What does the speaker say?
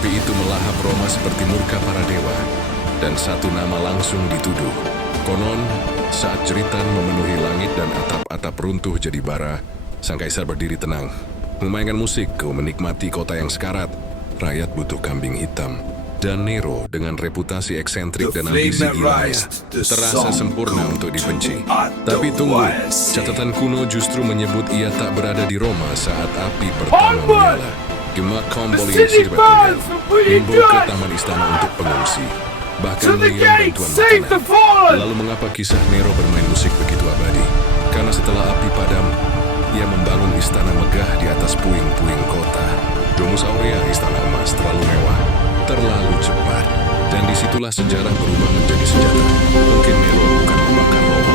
Api itu melahap Roma seperti murka para dewa, dan satu nama langsung dituduh. Konon, saat jeritan memenuhi langit dan atap-atap runtuh jadi bara, sang kaisar berdiri tenang, memainkan musik, menikmati kota yang sekarat. Rakyat butuh kambing hitam. Dan Nero dengan reputasi eksentrik dan ambisi gilanya terasa sempurna untuk dibenci. Tapi tunggu, catatan kuno justru menyebut ia tak berada di Roma saat api pertama menyala. Gemak kaum polisi himbau ke taman istana untuk pengungsi, bahkan mengirim bantuan makanan. Lalu mengapa kisah Nero bermain musik begitu abadi? Karena setelah api padam, ia membangun istana megah di atas puing-puing kota. Domus Aurea, istana emas, terlalu mewah, terlalu cepat, dan disitulah sejarah berubah menjadi senjata. Mungkin Nero bukan membakar Roma,